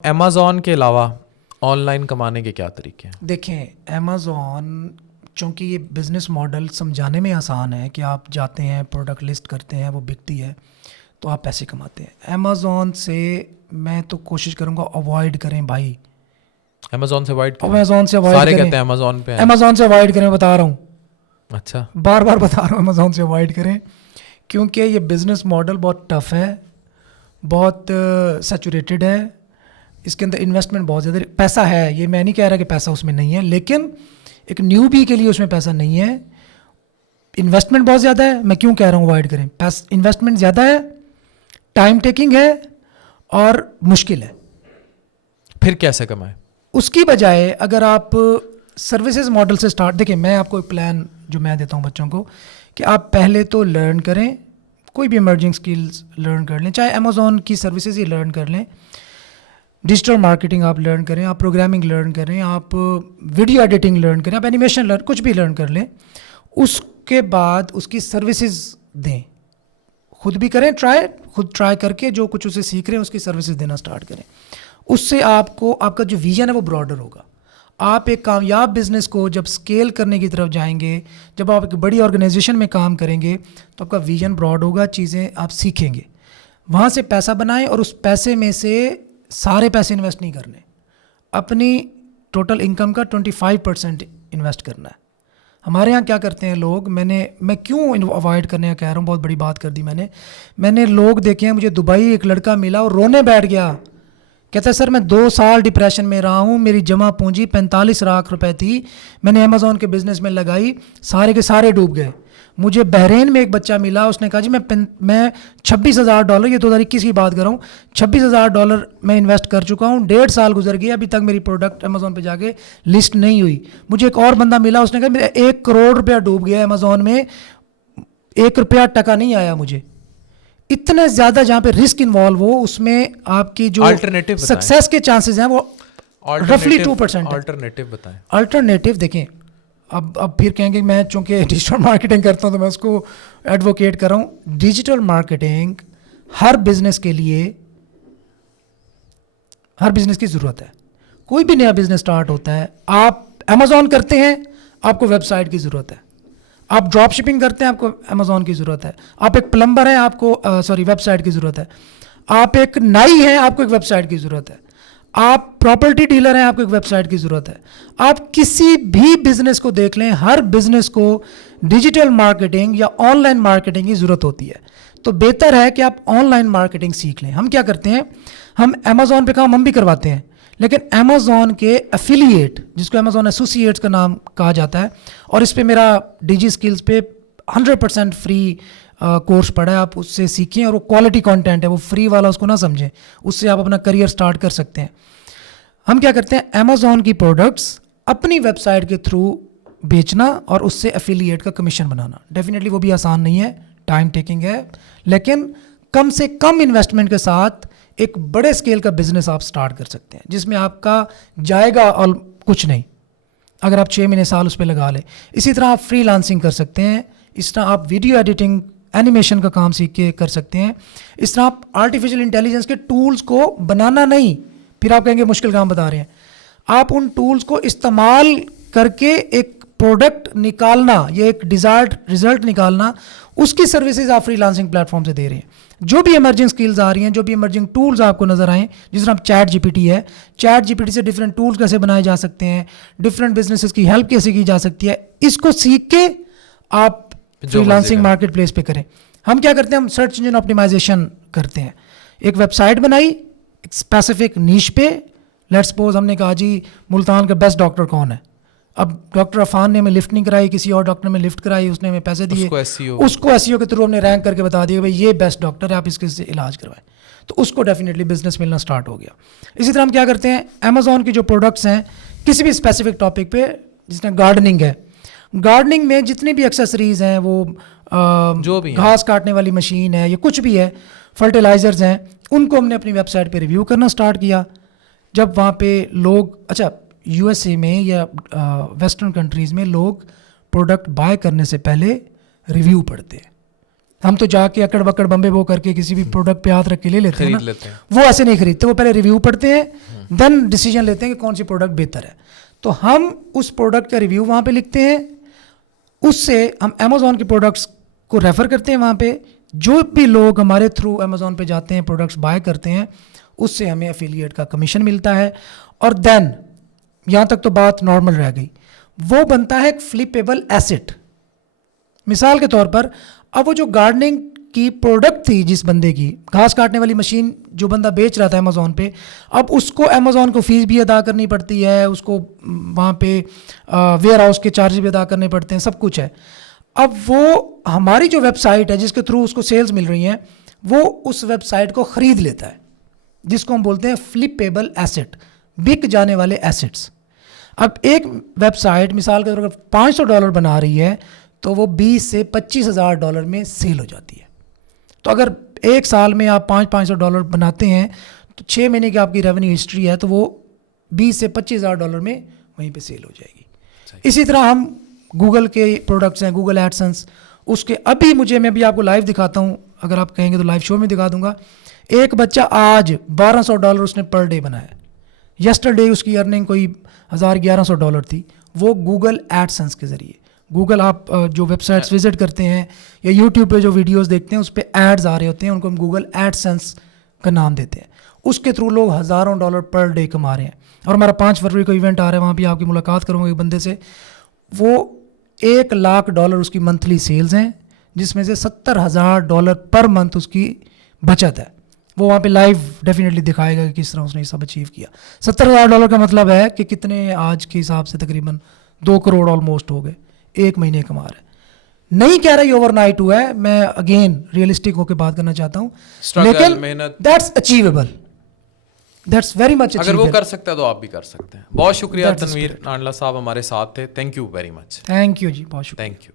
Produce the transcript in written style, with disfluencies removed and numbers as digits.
Amazon के अलावा online कमाने के क्या तरीके हैं? देखें, अमेज़न चूँकि ये बिज़नेस मॉडल समझाने में आसान है कि आप जाते हैं, प्रोडक्ट लिस्ट करते हैं, वो बिकती है, तो आप पैसे कमाते हैं। अमेज़न से मैं तो कोशिश करूँगा अवॉइड करें भाई। अमेज़न से अवॉइड करें? अमेज़न से अवॉइड सारे करें। कहते हैं अमेज़न पे है। अमेज़न से अवॉइड करें, बता रहा हूँ, अच्छा, बार बार बता रहा हूँ, अमेज़न से अवॉइड करें क्योंकि ये बिज़नेस मॉडल बहुत टफ है, बहुत सैचुरेटेड है। इसके अंदर इन्वेस्टमेंट बहुत ज़्यादा, पैसा है, ये मैं नहीं कह रहा कि पैसा उसमें नहीं है, लेकिन एक न्यूबी के लिए उसमें पैसा नहीं है। इन्वेस्टमेंट बहुत ज़्यादा है। मैं क्यों कह रहा हूँ अवॉइड करें? इन्वेस्टमेंट ज़्यादा है, टाइम टेकिंग है और मुश्किल है। फिर कैसे कमाएं? उसकी बजाय अगर आप सर्विसेज मॉडल से स्टार्ट, देखिए मैं आपको एक प्लान जो मैं देता हूँ बच्चों को कि आप पहले तो लर्न करें, कोई भी इमर्जिंग स्किल्स लर्न कर लें, चाहे अमेज़न की सर्विसेज ही लर्न कर लें, डिजिटल मार्केटिंग आप लर्न करें, आप प्रोग्रामिंग लर्न करें, आप वीडियो एडिटिंग लर्न करें, आप एनिमेशन लर्न, कुछ भी लर्न कर लें। उसके बाद उसकी सर्विसेज दें, खुद भी करें, खुद ट्राई करके जो कुछ उसे सीख रहे हैं उसकी सर्विसेज देना स्टार्ट करें। उससे आपको आपका जो विजन है वो ब्रॉडर होगा। आप एक कामयाब बिजनेस को जब स्केल करने की तरफ जाएंगे, जब आप एक बड़ी ऑर्गेनाइजेशन में काम करेंगे, तो आपका विजन ब्रॉड होगा, चीज़ें आप सीखेंगे, वहाँ से पैसा बनाएं और उस पैसे में से सारे पैसे इन्वेस्ट नहीं करने, अपनी टोटल इनकम का 25% इन्वेस्ट करना है। हमारे यहाँ क्या करते हैं लोग, मैं क्यों अवॉइड करने का कह रहा हूँ, बहुत बड़ी बात कर दी मैंने लोग देखे हैं। मुझे दुबई एक लड़का मिला और रोने बैठ गया, कहता है सर मैं 2 साल डिप्रेशन में रहा हूँ, मेरी जमा पूंजी 45 लाख रुपए थी, मैंने अमेज़न के बिज़नेस में लगाई, सारे के सारे डूब गए। मुझे बहरीन में एक बच्चा मिला, उसने कहा जी मैं $26,000, ये 2021 की बात कर रहा हूँ, $26,000 मैं इन्वेस्ट कर चुका हूँ, 1.5 साल गुजर गया, अभी तक मेरी प्रोडक्ट अमेज़न पे जाके लिस्ट नहीं हुई। मुझे एक और बंदा मिला, उसने कहा मेरा 1 करोड़ रुपया डूब गया अमेज़न में, 1 रुपया टका नहीं आया मुझे। इतने ज़्यादा जहाँ पे रिस्क इन्वॉल्व हो, उसमें आपकी जो सक्सेस के चांसेस हैं वो रफली 2% है। अल्टरनेटिव बताएं। अल्टरनेटिव देखें, अब फिर कहेंगे मैं चूँकि डिजिटल मार्केटिंग करता हूँ तो मैं उसको एडवोकेट कर रहा हूँ। डिजिटल मार्केटिंग हर बिजनेस के लिए, हर बिजनेस की ज़रूरत है। कोई भी नया बिजनेस स्टार्ट होता है, आप अमेज़न करते हैं, आपको वेबसाइट की ज़रूरत है। आप ड्रॉप शिपिंग करते हैं, आपको अमेज़न की ज़रूरत है। आप एक प्लम्बर हैं, आपको वेबसाइट की ज़रूरत है। आप एक नाई हैं, आपको एक वेबसाइट की ज़रूरत है। आप प्रॉपर्टी डीलर हैं, आपको एक वेबसाइट की ज़रूरत है। आप किसी भी बिजनेस को देख लें, हर बिजनेस को डिजिटल मार्केटिंग या ऑनलाइन मार्केटिंग की ज़रूरत होती है। तो बेहतर है कि आप ऑनलाइन मार्केटिंग सीख लें। हम क्या करते हैं, हम अमेज़न पे काम हम भी करवाते हैं, लेकिन अमेज़न के एफिलिएट, जिसको अमेज़न एसोसिएट्स का नाम कहा जाता है, और इस पे मेरा डिजी स्किल्स पे 100% फ्री कोर्स पढ़ा है, आप उससे सीखें, और वो क्वालिटी कंटेंट है, वो फ्री वाला उसको ना समझें, उससे आप अपना करियर स्टार्ट कर सकते हैं। हम क्या करते हैं, अमेज़न की प्रोडक्ट्स अपनी वेबसाइट के थ्रू बेचना और उससे एफिलिएट का कमीशन बनाना। डेफिनेटली वो भी आसान नहीं है, टाइम टेकिंग है, लेकिन कम से कम इन्वेस्टमेंट के साथ एक बड़े स्केल का बिजनेस आप स्टार्ट कर सकते हैं, जिसमें आपका जाएगा और कुछ नहीं, अगर आप 6 महीने साल उस पर लगा लें। इसी तरह आप फ्रीलांसिंग कर सकते हैं, इस तरह आप वीडियो एडिटिंग, एनिमेशन का काम सीख के कर सकते हैं, इस तरह आप आर्टिफिशियल इंटेलिजेंस के टूल्स को बनाना नहीं, फिर आप कहेंगे मुश्किल काम बता रहे हैं, आप उन टूल्स को इस्तेमाल करके एक प्रोडक्ट निकालना या एक डिजायर्ड रिजल्ट निकालना, उसकी सर्विसेज आप फ्रीलांसिंग प्लेटफॉर्म से दे रहे हैं। जो भी इमर्जिंग स्किल्स आ रही हैं, जो भी इमर्जिंग टूल्स आपको नजर आए, जिस तरह चैट जीपीटी है, चैट जीपीटी से डिफरेंट टूल्स कैसे बनाए जा सकते हैं, डिफरेंट बिजनेसेस की हेल्प कैसे की जा सकती है, इसको सीख के आप फ्रीलांसिंग मार्केट प्लेस पे करें। हम क्या करते हैं, हम सर्च इंजन ऑप्टिमाइजेशन करते हैं। एक वेबसाइट बनाई एक स्पेसिफिक नीश पे, लेट्स सपोज हमने कहा जी मुल्तान का बेस्ट डॉक्टर कौन है। अब डॉक्टर अफान ने हमें लिफ्ट नहीं कराई, किसी और डॉक्टर में लिफ्ट कराई, उसने हमें पैसे दिए, उसको एसईओ के थ्रू हमने रैंक करके बता दिया भाई ये बेस्ट डॉक्टर है, आप इसके से इलाज करवाएं, तो उसको डेफिनेटली बिजनेस मिलना स्टार्ट हो गया। इसी तरह हम क्या करते हैं, अमेज़न की जो प्रोडक्ट्स हैं किसी भी स्पेसिफिक टॉपिक पे, जिसमें गार्डनिंग है, गार्डनिंग में जितनी भी एक्सेसरीज हैं, वो जो भी घास काटने वाली मशीन है या कुछ भी है, फर्टिलाइजर्स हैं, उनको हमने अपनी वेबसाइट पे रिव्यू करना स्टार्ट किया। जब वहाँ पे लोग, अच्छा यूएसए में या वेस्टर्न कंट्रीज़ में लोग प्रोडक्ट बाय करने से पहले रिव्यू पढ़ते हैं, हम तो जाके अकड़ बकड़ बम्बे बो करके किसी भी प्रोडक्ट पे हाथ रख के ले लेते हैं खरीद ना, लेते हैं। वो ऐसे नहीं खरीदते, वो पहले रिव्यू पढ़ते हैं, देन डिसीजन लेते हैं कि कौन सी प्रोडक्ट बेहतर है। तो हम उस प्रोडक्ट का रिव्यू वहाँ पे लिखते हैं, उससे हम अमेज़ॉन के प्रोडक्ट्स को रेफ़र करते हैं वहाँ पे। जो भी लोग हमारे थ्रू अमेज़ॉन पे जाते हैं, प्रोडक्ट्स बाय करते हैं, उससे हमें एफिलिएट का कमीशन मिलता है। और देन यहाँ तक तो बात नॉर्मल रह गई, वो बनता है एक फ्लिपेबल एसेट। मिसाल के तौर पर अब वो जो गार्डनिंग की प्रोडक्ट थी जिस बंदे की, घास काटने वाली मशीन जो बंदा बेच रहा था अमेज़ॉन पे, अब उसको अमेज़ॉन को फ़ीस भी अदा करनी पड़ती है, उसको वहाँ पे वेयर हाउस के चार्ज भी अदा करने पड़ते हैं, सब कुछ है। अब वो हमारी जो वेबसाइट है जिसके थ्रू उसको सेल्स मिल रही हैं, वो उस वेबसाइट को ख़रीद लेता है, जिसको हम बोलते हैं फ्लिपेबल एसेट, बिक जाने वाले एसेट्स। अब एक वेबसाइट मिसाल के तौर पर $500 बना रही है, तो वो 20 से $25,000 में सेल हो जाती है। तो अगर एक साल में आप $500 बनाते हैं, तो 6 महीने की आपकी रेवेन्यू हिस्ट्री है, तो वो 20 से $25,000 में वहीं पे सेल हो जाएगी। इसी तरह हम गूगल के प्रोडक्ट्स हैं, गूगल एडसेंस, उसके अभी मैं भी आपको लाइव दिखाता हूँ, अगर आप कहेंगे तो लाइव शो में दिखा दूंगा। एक बच्चा आज $1200 उसने पर डे बनाया, यस्टरडे उसकी अर्निंग कोई $1100 थी, वो गूगल एडसेंस के ज़रिए। गूगल आप जो वेबसाइट्स विजिट करते हैं या यूट्यूब पे जो वीडियोस देखते हैं, उस पर एड्स आ रहे होते हैं, उनको हम गूगल एडसेंस का नाम देते हैं। उसके थ्रू लोग हज़ारों डॉलर पर डे कमा रहे हैं। और हमारा 5 फरवरी को इवेंट आ रहा है, वहाँ भी आपकी मुलाकात करूँगा एक बंदे से, वो $1 लाख उसकी मंथली सेल्स हैं, जिसमें से $70,000 पर मंथ उसकी बचत है। वो वहाँ पे लाइव डेफिनेटली दिखाएगा कि किस तरह उसने ये सब अचीव किया। $70,000 का मतलब है कि कितने आज के हिसाब से तकरीबन 2 करोड़ ऑलमोस्ट हो गए, एक महीने कमा रहा है। नहीं कह रहा ओवरनाइट हुआ है, मैं अगेन रियलिस्टिक होकर बात करना चाहता हूँ, लेकिन मेहनत, that's achievable, that's very much अगर वो कर सकता है तो आप भी कर सकते हैं। बहुत शुक्रिया तनवीर नांडला साहब, हमारे साथ थे। Thank you very much. Thank you ji, बहुत शुक्रिया। Thank you.